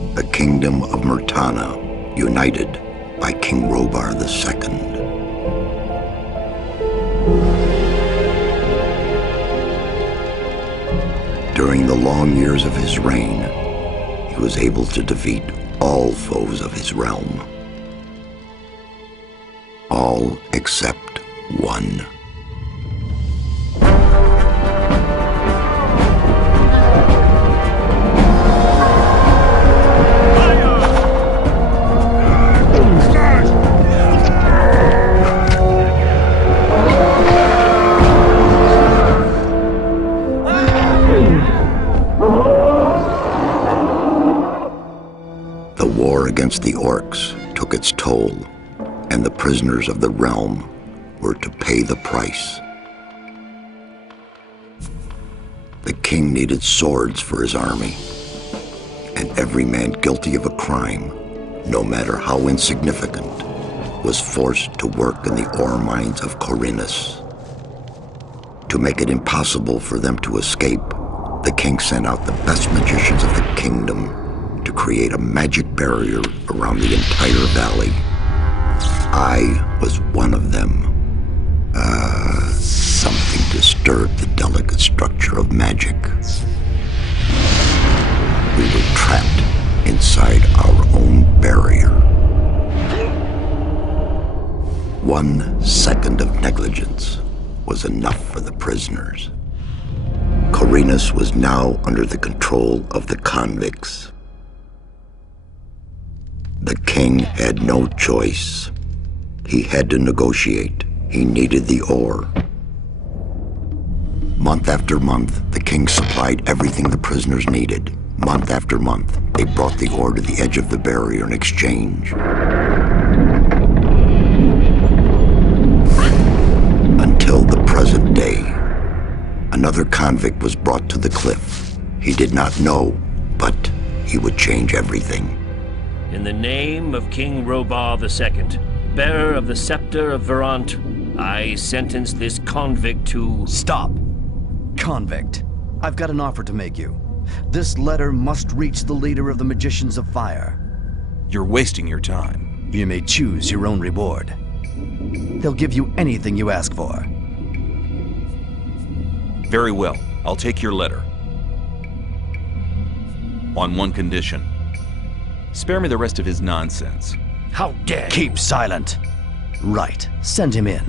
The kingdom of Murtana, united by King Robar II. During the long years of his reign, he was able to defeat all foes of his realm. All except one. The war against the orcs took its toll, and the prisoners of the realm were to pay the price. The king needed swords for his army, and every man guilty of a crime, no matter how insignificant, was forced to work in the ore mines of Khorinis. To make it impossible for them to escape, the king sent out the best magicians of the kingdom to create a magic barrier around the entire valley. I was one of them. Something disturbed the delicate structure of magic. We were trapped inside our own barrier. 1 second of negligence was enough for the prisoners. Khorinis was now under the control of the convicts. The king had no choice. He had to negotiate. He needed the ore. Month after month, the king supplied everything the prisoners needed. Month after month, they brought the ore to the edge of the barrier in exchange. Until the present day. Another convict was brought to the cliff. He did not know, but he would change everything. In the name of King Robar II, bearer of the scepter of Verant, I sentence this convict to... Stop! Convict, I've got an offer to make you. This letter must reach the leader of the Magicians of Fire. You're wasting your time. You may choose your own reward. They'll give you anything you ask for. Very well, I'll take your letter. On one condition. Spare me the rest of his nonsense. How dare you! Keep silent. Right, send him in.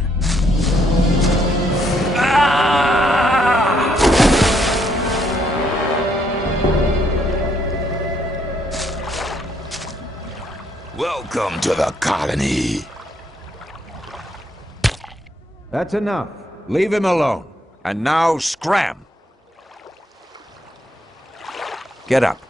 Welcome to the colony. That's enough. Leave him alone. And now scram! Get up.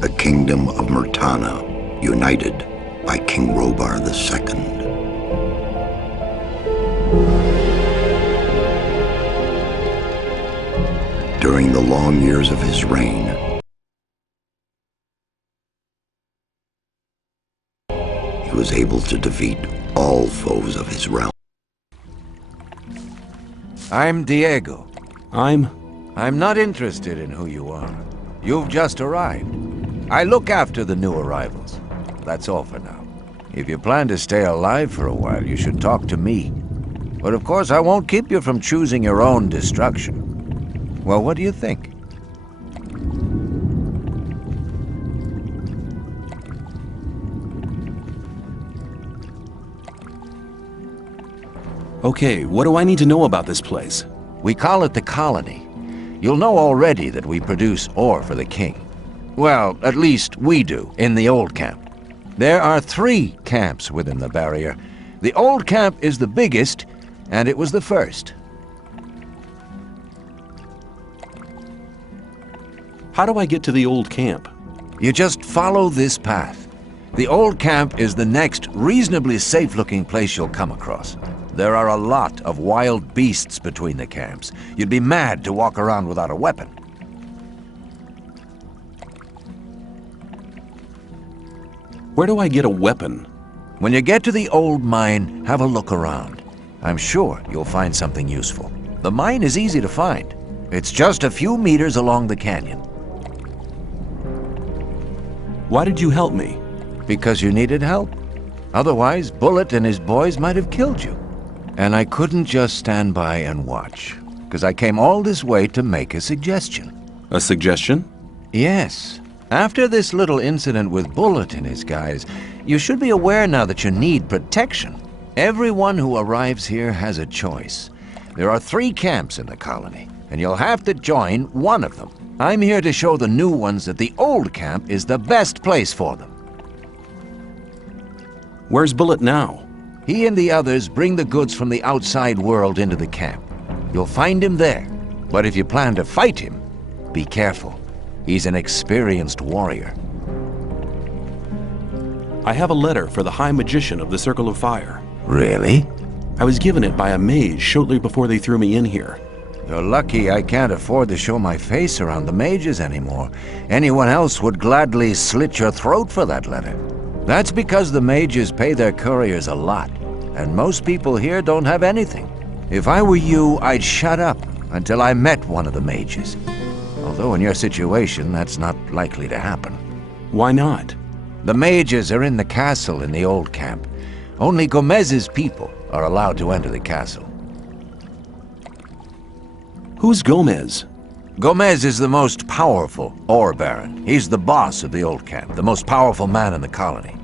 The kingdom of Murtana, united by King Robar II. During the long years of his reign, he was able to defeat all foes of his realm. I'm Diego. I'm not interested in who you are. You've just arrived. I look after the new arrivals. That's all for now. If you plan to stay alive for a while, you should talk to me. But of course, I won't keep you from choosing your own destruction. Well, what do you think? okay. What do I need to know about this place? We call it the colony. you'll know already that we produce ore for the king. Well, at least we do, in the old camp. There are 3 camps within the barrier. The old camp is the biggest, and it was the first. How do I get to the old camp? You just follow this path. The old camp is the next reasonably safe-looking place you'll come across. There are a lot of wild beasts between the camps. You'd be mad to walk around without a weapon. Where do I get a weapon? When you get to the old mine, have a look around. I'm sure you'll find something useful. The mine is easy to find. It's just a few meters along the canyon. Why did you help me? Because you needed help. Otherwise, Bullet and his boys might have killed you. And I couldn't just stand by and watch, because I came all this way to make a suggestion. A suggestion? Yes. After this little incident with Bullet and his guys, you should be aware now that you need protection. Everyone who arrives here has a choice. There are 3 camps in the colony, and you'll have to join one of them. I'm here to show the new ones that the old camp is the best place for them. Where's Bullet now? He and the others bring the goods from the outside world into the camp. You'll find him there. But if you plan to fight him, be careful. He's an experienced warrior. I have a letter for the High Magician of the Circle of Fire. Really? I was given it by a mage shortly before they threw me in here. You're lucky I can't afford to show my face around the mages anymore. Anyone else would gladly slit your throat for that letter. That's because the mages pay their couriers a lot, and most people here don't have anything. If I were you, I'd shut up until I met one of the mages. Although in your situation, that's not likely to happen. Why not? The mages are in the castle in the old camp. Only Gomez's people are allowed to enter the castle. Who's Gomez? Gomez is the most powerful ore baron. He's the boss of the old camp, the most powerful man in the colony.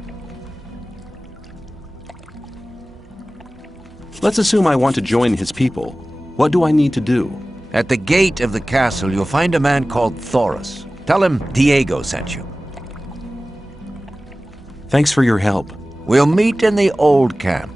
Let's assume I want to join his people. What do I need to do? At the gate of the castle, you'll find a man called Thoros. Tell him Diego sent you. Thanks for your help. We'll meet in the old camp.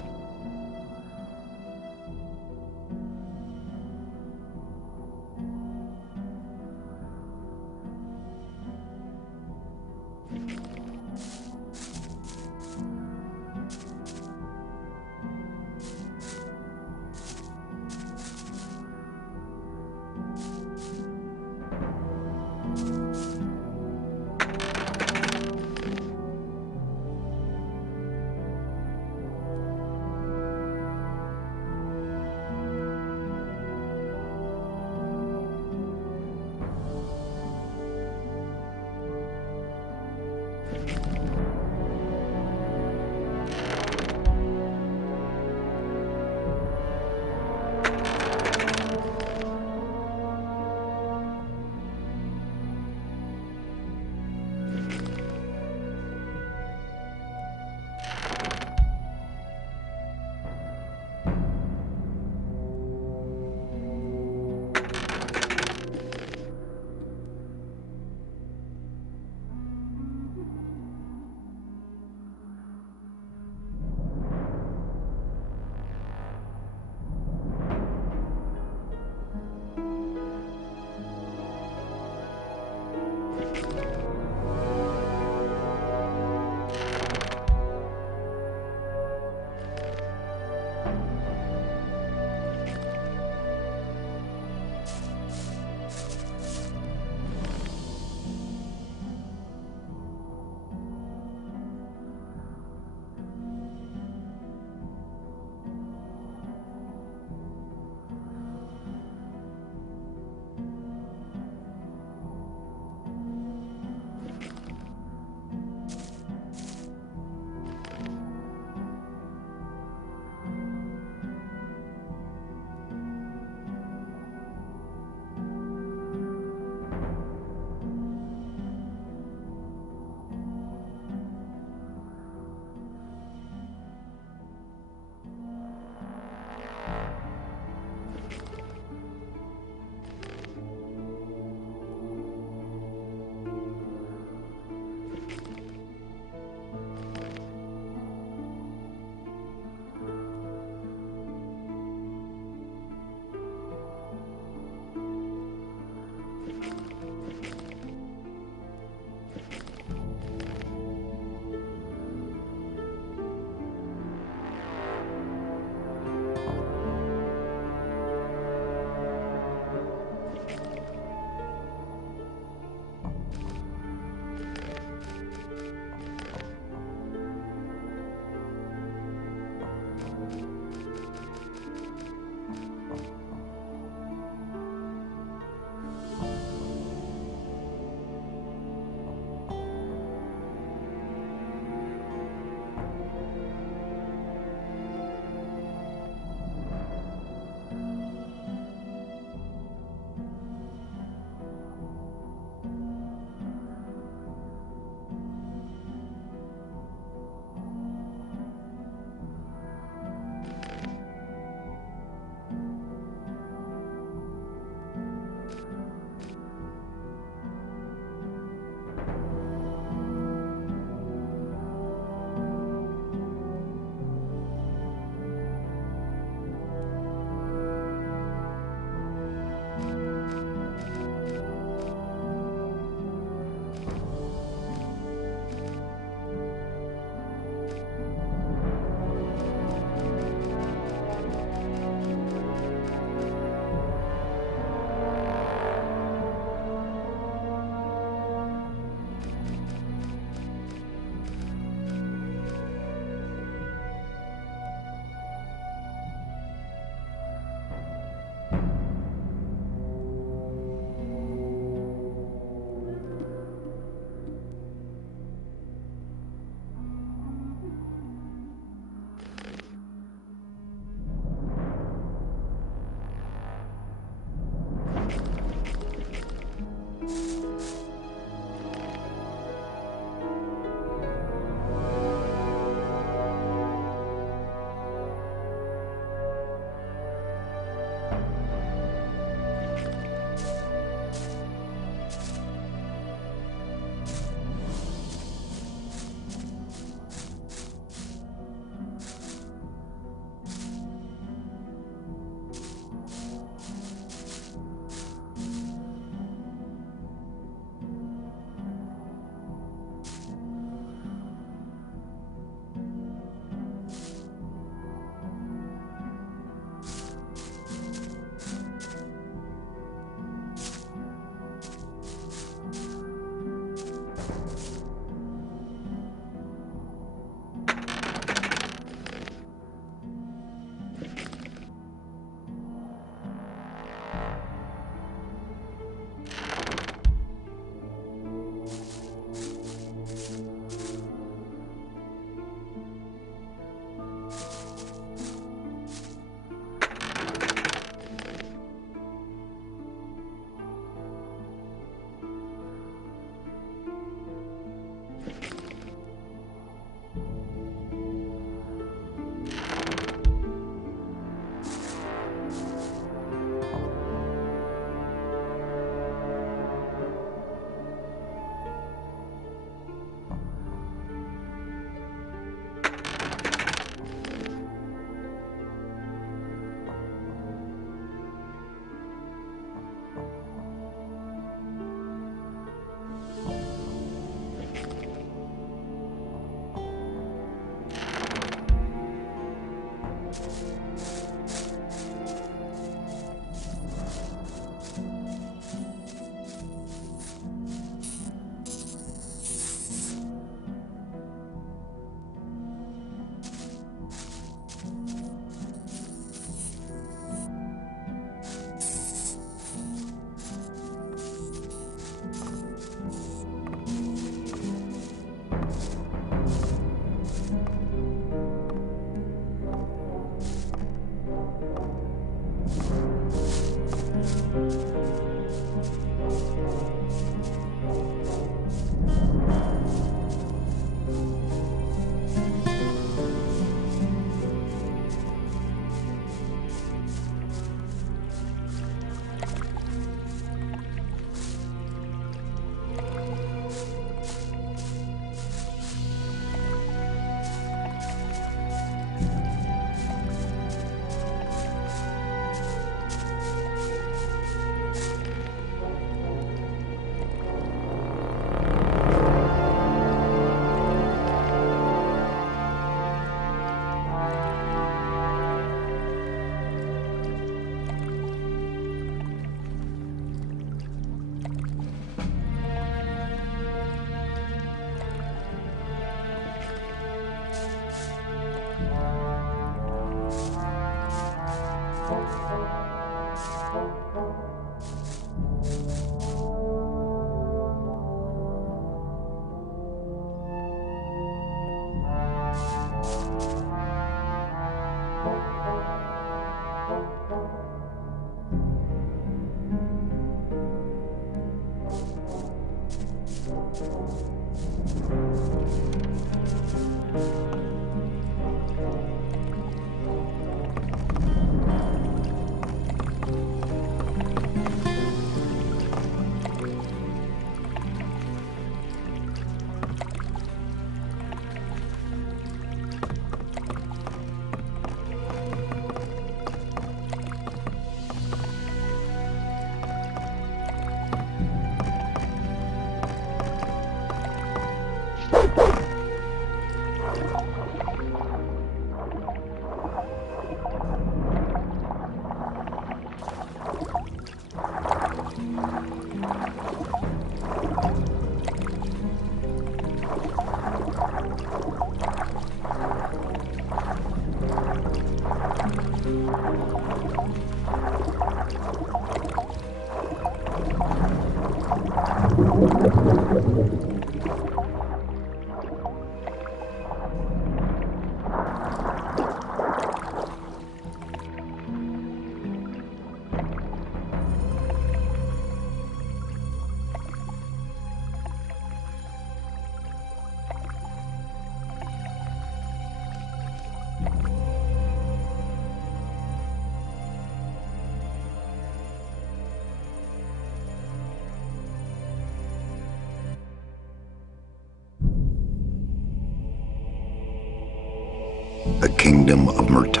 The kingdom of Murta.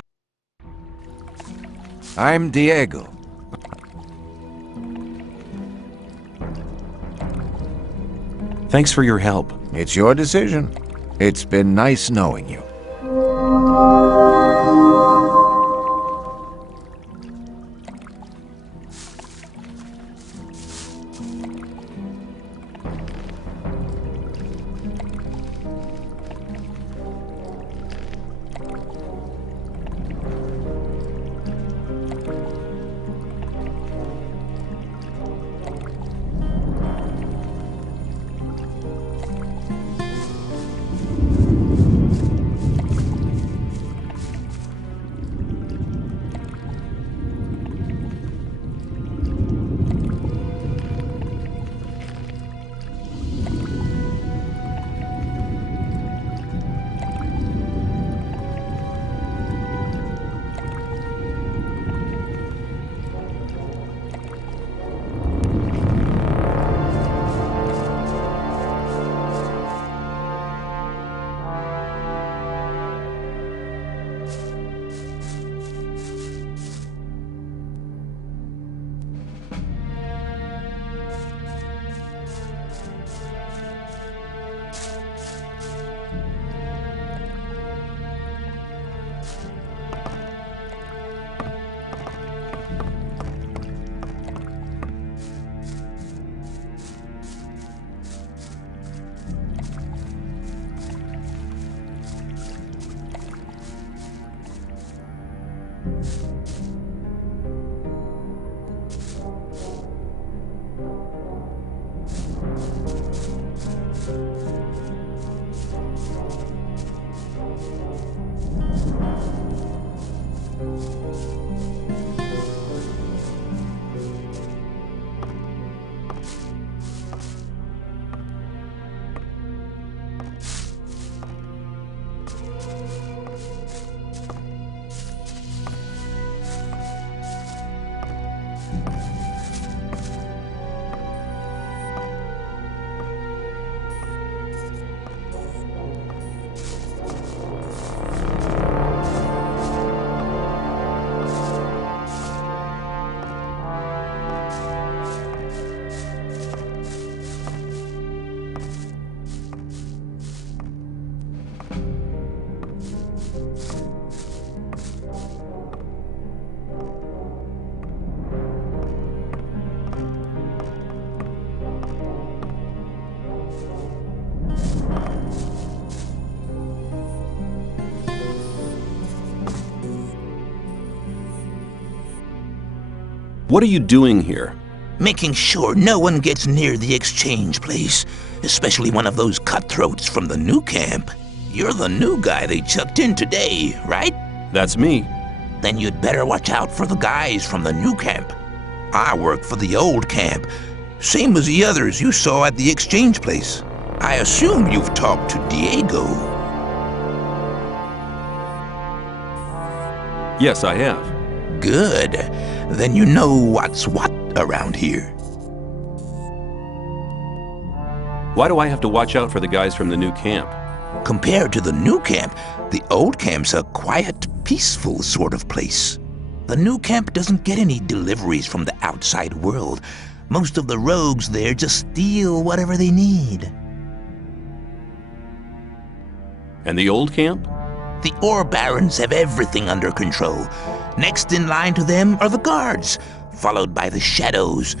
I'm Diego. Thanks for your help. It's your decision. It's been nice knowing you. What are you doing here? Making sure no one gets near the exchange place, especially one of those cutthroats from the new camp. You're the new guy they chucked in today, right? That's me. Then you'd better watch out for the guys from the new camp. I work for the old camp, same as the others you saw at the exchange place. I assume you've talked to Diego. Yes, I have. Good. Then you know what's what around here. Why do I have to watch out for the guys from the new camp? Compared to the new camp, the old camp's a quiet, peaceful sort of place. The new camp doesn't get any deliveries from the outside world. Most of the rogues there just steal whatever they need. And the old camp? The ore barons have everything under control. Next in line to them are the guards, followed by the shadows.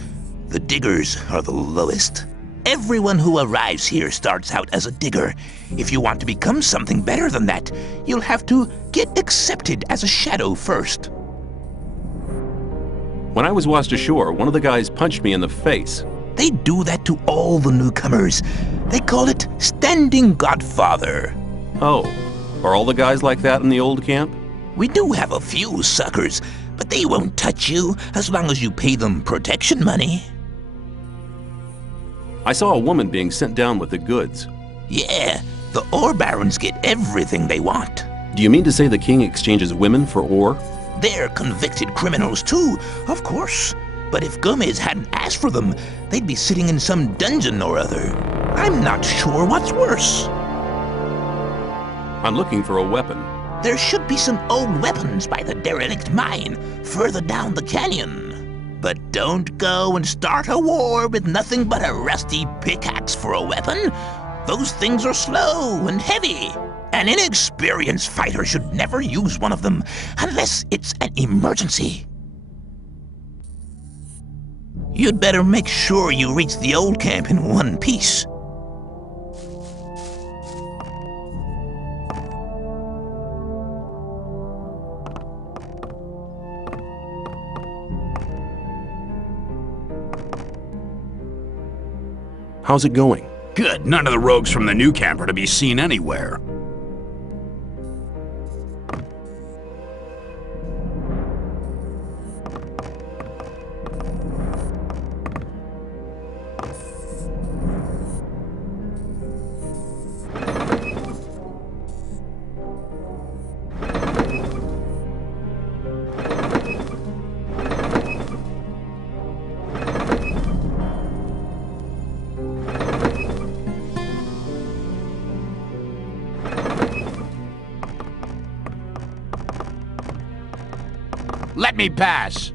The diggers are the lowest. Everyone who arrives here starts out as a digger. If you want to become something better than that, you'll have to get accepted as a shadow first. When I was washed ashore, one of the guys punched me in the face. They do that to all the newcomers. They call it standing godfather. Oh, are all the guys like that in the old camp? We do have a few suckers, but they won't touch you as long as you pay them protection money. I saw a woman being sent down with the goods. Yeah, the ore barons get everything they want. Do you mean to say the king exchanges women for ore? They're convicted criminals too, of course. But if Gomez hadn't asked for them, they'd be sitting in some dungeon or other. I'm not sure what's worse. I'm looking for a weapon. There should be some old weapons by the derelict mine, further down the canyon. But don't go and start a war with nothing but a rusty pickaxe for a weapon. Those things are slow and heavy. An inexperienced fighter should never use one of them, unless it's an emergency. You'd better make sure you reach the old camp in one piece. How's it going? Good. None of the rogues from the new camp are to be seen anywhere. Let me pass.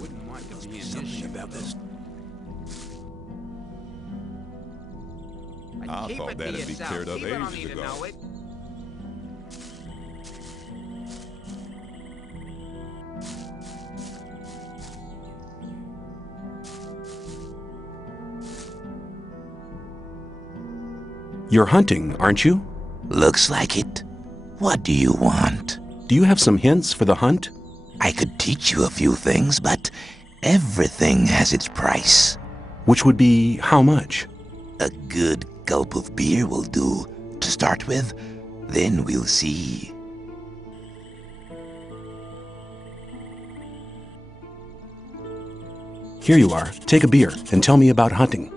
Wouldn't want to be something about this. I thought that'd be cleared up ages ago. You're hunting, aren't you? Looks like it. What do you want? Do you have some hints for the hunt? I could teach you a few things, but everything has its price. Which would be how much? A good gulp of beer will do to start with. Then we'll see. Here you are. Take a beer and tell me about hunting.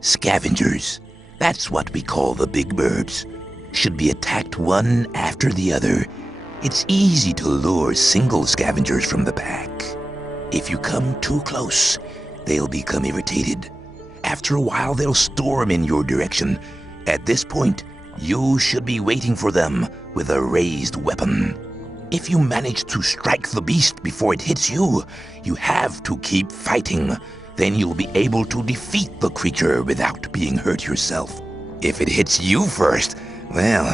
Scavengers. That's what we call the big birds. Should be attacked one after the other. It's easy to lure single scavengers from the pack. If you come too close, they'll become irritated. After a while, they'll storm in your direction. At this point, you should be waiting for them with a raised weapon. If you manage to strike the beast before it hits you, you have to keep fighting. Then you'll be able to defeat the creature without being hurt yourself. If it hits you first, well,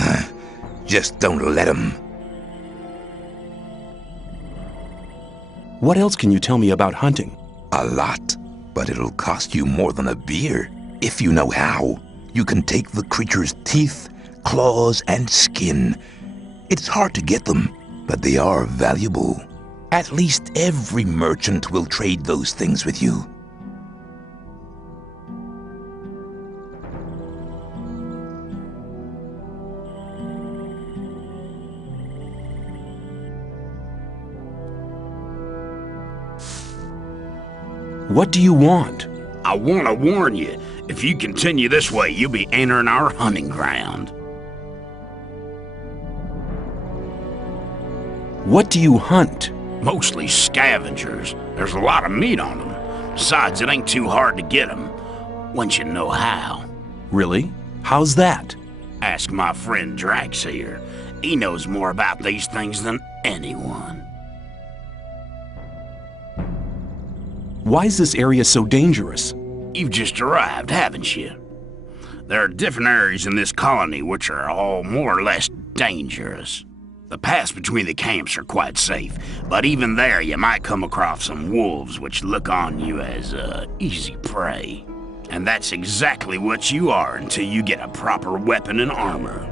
just don't let him. What else can you tell me about hunting? A lot, but it'll cost you more than a beer. If you know how, you can take the creature's teeth, claws, and skin. It's hard to get them, but they are valuable. At least every merchant will trade those things with you. What do you want? I want to warn you, if you continue this way, you'll be entering our hunting ground. What do you hunt? Mostly scavengers. There's a lot of meat on them. Besides, it ain't too hard to get them, once you know how. Really? How's that? Ask my friend Drax here. He knows more about these things than anyone. Why is this area so dangerous? You've just arrived, haven't you? There are different areas in this colony which are all more or less dangerous. The paths between the camps are quite safe, but even there you might come across some wolves which look on you as easy prey. And that's exactly what you are until you get a proper weapon and armor.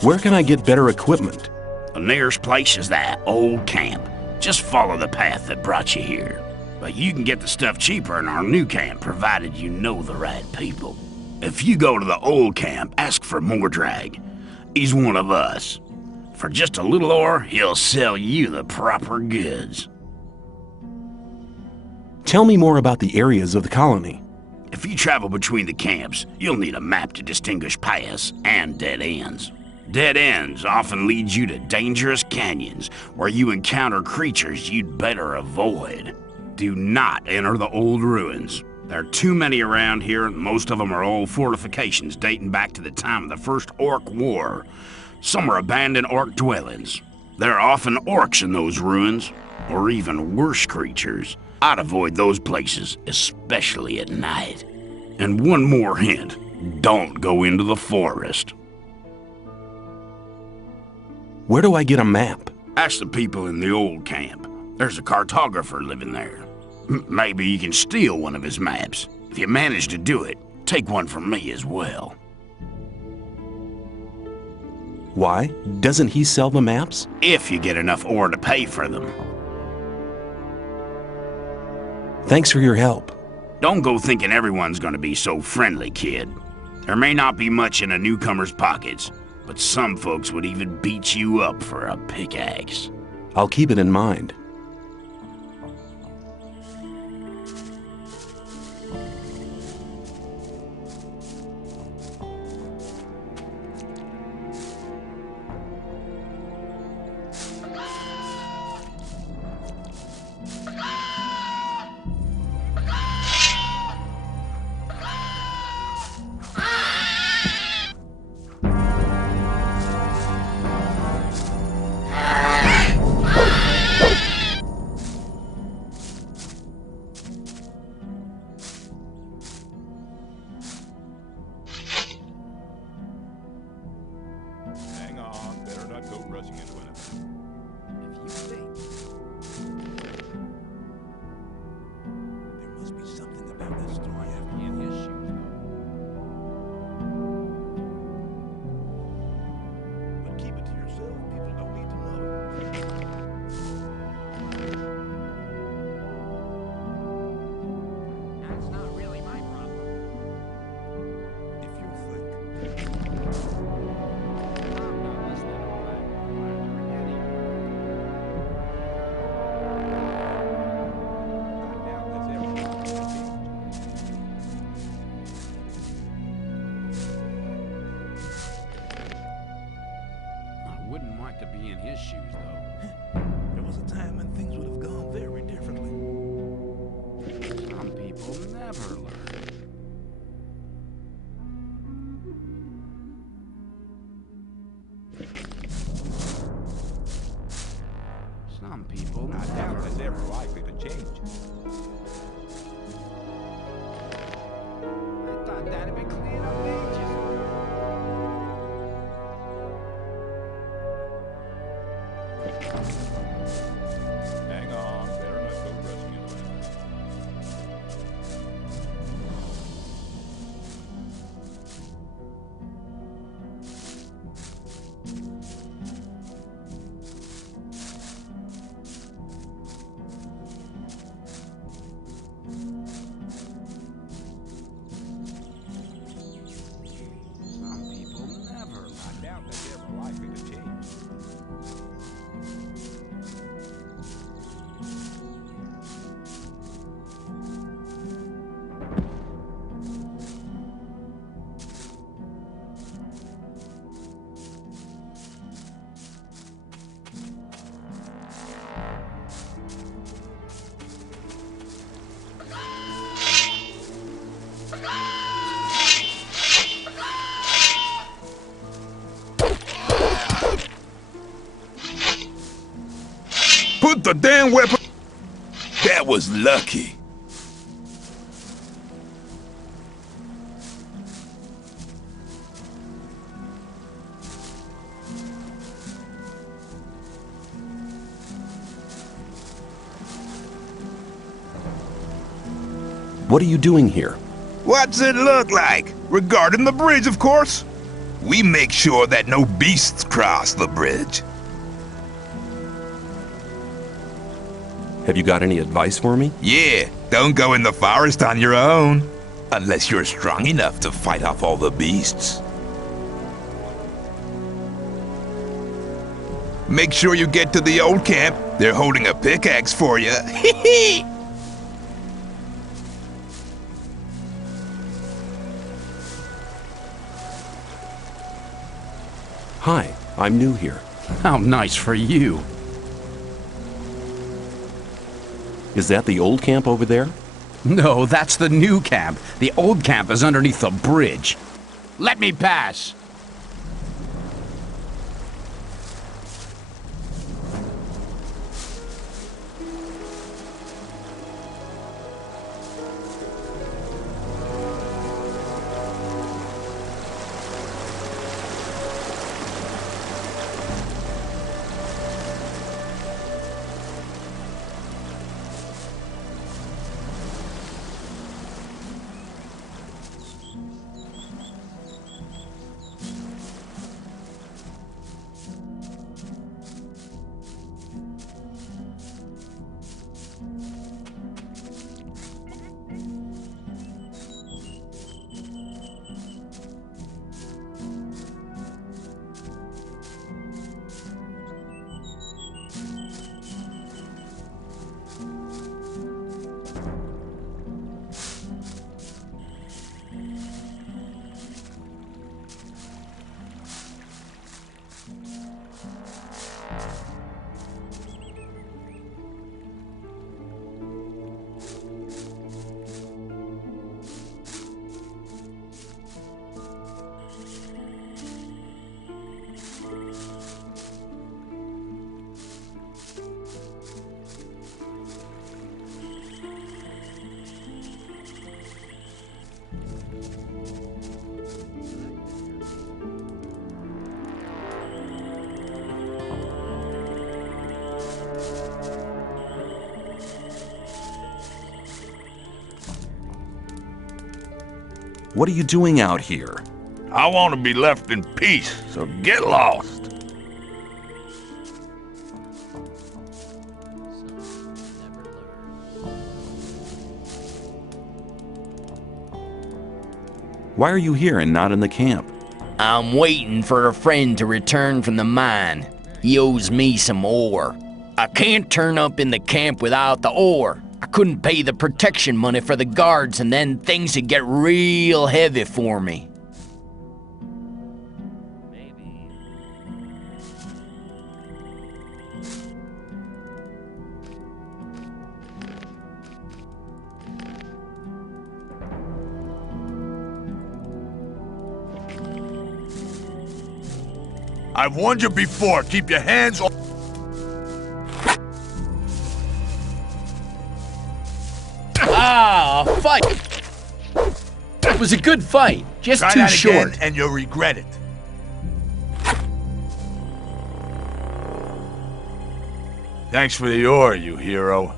Where can I get better equipment? The nearest place is that old camp. Just follow the path that brought you here. But you can get the stuff cheaper in our new camp, provided you know the right people. If you go to the old camp, ask for Mordrag. He's one of us. For just a little ore, he'll sell you the proper goods. Tell me more about the areas of the colony. If you travel between the camps, you'll need a map to distinguish paths and dead ends. Dead ends often lead you to dangerous canyons where you encounter creatures you'd better avoid. Do not enter the old ruins. There are too many around here, and most of them are old fortifications dating back to the time of the First Orc War. Some are abandoned orc dwellings. There are often orcs in those ruins, or even worse creatures. I'd avoid those places, especially at night. And one more hint, don't go into the forest. Where do I get a map? Ask the people in the old camp. There's a cartographer living there. Maybe you can steal one of his maps. If you manage to do it, take one from me as well. Why? Doesn't he sell the maps? If you get enough ore to pay for them. Thanks for your help. Don't go thinking everyone's gonna be so friendly, kid. There may not be much in a newcomer's pockets, but some folks would even beat you up for a pickaxe. I'll keep it in mind. There was a time when things would have gone very differently. Some people never learn. Some people I doubt that's ever likely to change. I thought that'd been cleared up ages ago. Hang on, better not go rushing into anything. Some people never learn. I doubt that's ever likely to change. Put the damn weapon. That was lucky. What are you doing here? What's it look like? Regarding the bridge, of course. We make sure that no beasts cross the bridge. Have you got any advice for me? Yeah, don't go in the forest on your own. Unless you're strong enough to fight off all the beasts. Make sure you get to the old camp. They're holding a pickaxe for you. Hi, I'm new here. How nice for you. Is that the old camp over there? No, that's the new camp. The old camp is underneath the bridge. Let me pass. What are you doing out here? I want to be left in peace, so get lost. Why are you here and not in the camp? I'm waiting for a friend to return from the mine. He owes me some ore. I can't turn up in the camp without the ore. I couldn't pay the protection money for the guards, and then things would get real heavy for me. I've warned you before. Keep your hands off. Ah, fight! It was a good fight, just Try too that short. again and you'll regret it. Thanks for the ore, you hero.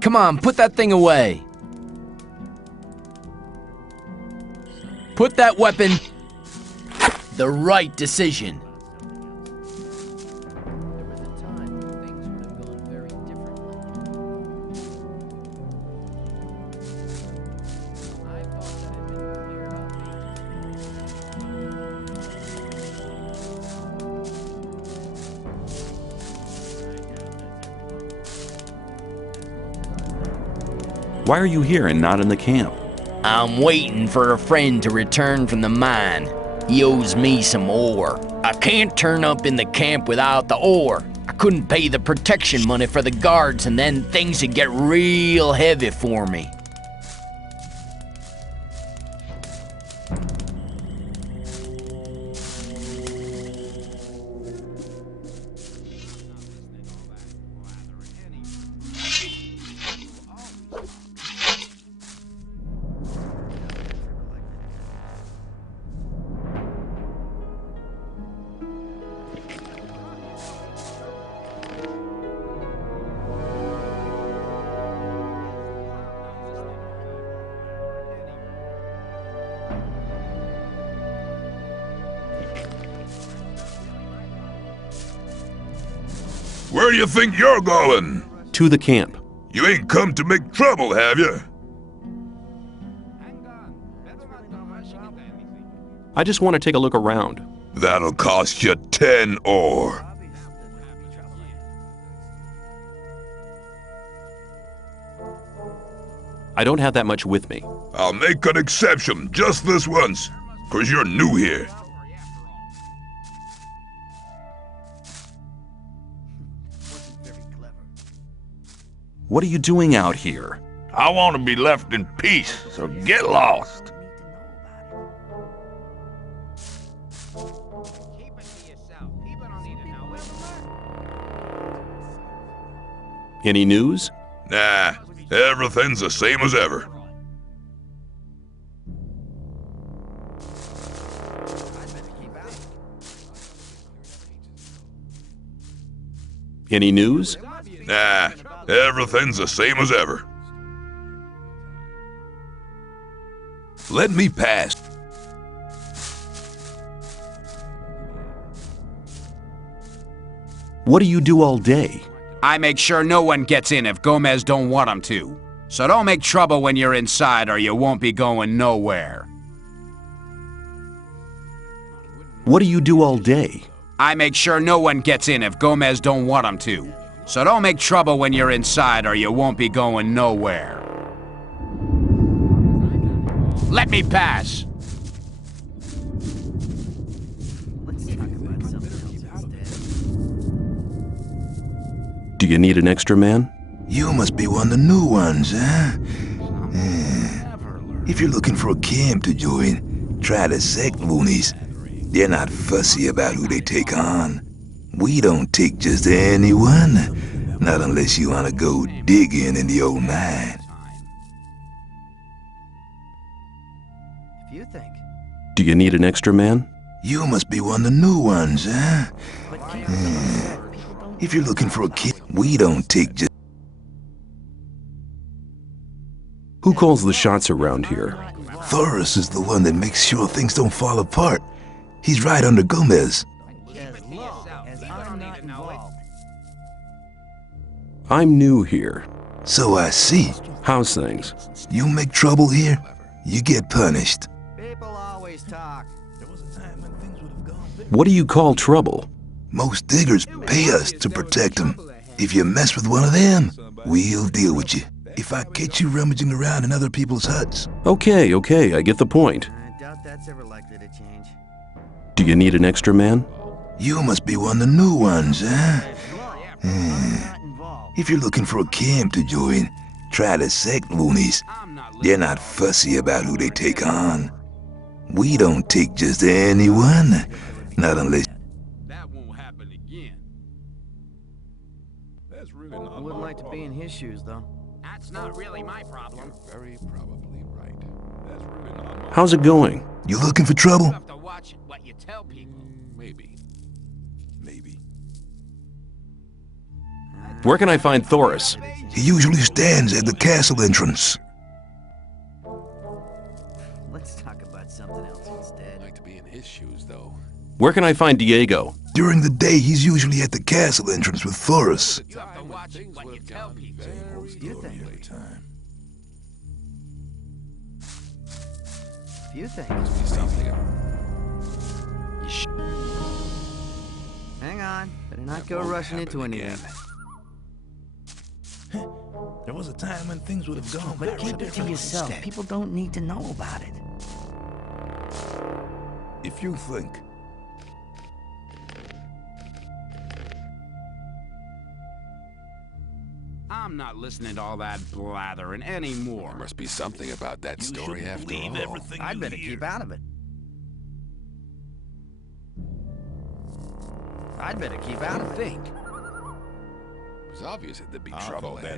Come on, put that thing away. Put that weapon. The right decision. Why are you here and not in the camp? I'm waiting for a friend to return from the mine. He owes me some ore. I can't turn up in the camp without the ore. I couldn't pay the protection money for the guards, and then things would get real heavy for me. Where do you think you're going? To the camp. You ain't come to make trouble, have you? I just want to take a look around. That'll cost you 10 ore. I don't have that much with me. I'll make an exception just this once, 'cause you're new here. What are you doing out here? I want to be left in peace, so get lost. Any news? Nah, everything's the same as ever. Any news? Nah, everything's the same as ever. Let me pass. What do you do all day? I make sure no one gets in if Gomez don't want them to. So don't make trouble when you're inside or you won't be going nowhere. What do you do all day? I make sure no one gets in if Gomez don't want them to. So don't make trouble when you're inside or you won't be going nowhere. Let me pass. Do you need an extra man? You must be one of the new ones, huh? If you're looking for a camp to join, try the sect loonies. They're not fussy about who they take on. We don't take just anyone, not unless you want to go digging in the old mine. If you think. Do you need an extra man? You must be one of the new ones, huh? If you're looking for a kid, we don't take just... Who calls the shots around here? Thoris is the one that makes sure things don't fall apart. He's right under Gomez. I'm new here. So I see. How's things? You make trouble here? you get punished. People always talk. What do you call trouble? Most diggers pay us to protect them. If you mess with one of them, we'll deal with you. If I catch you rummaging around in other people's huts. Okay, I get the point. I doubt that's ever likely to change. Do you need an extra man? You must be one of the new ones, huh? If you're looking for a camp to join, try the sect loonies. They're not fussy about who they take on. We don't take just anyone, not unless... That won't happen again. That's really I not wouldn't my like to be in his shoes, though. That's not really my problem. Very probably right. That's really not my How's it going? You looking for trouble? You have to watch what you tell people. Maybe. Where can I find Thoris? He usually stands at the castle entrance. Let's talk about something else instead. I'd like to be in his shoes, though. Where can I find Diego? During the day, he's usually at the castle entrance with Thoris. You have to watch what you tell people. You think? Few things. Hang on. Better not go rushing into anything. There was a time when things would have gone But keep it to yourself. People don't need to know about it. If you think... I'm not listening to all that blathering anymore. There must be something about that story after all. I'd better keep out of it. I'd better keep out of it. It was obvious that there'd be trouble ahead.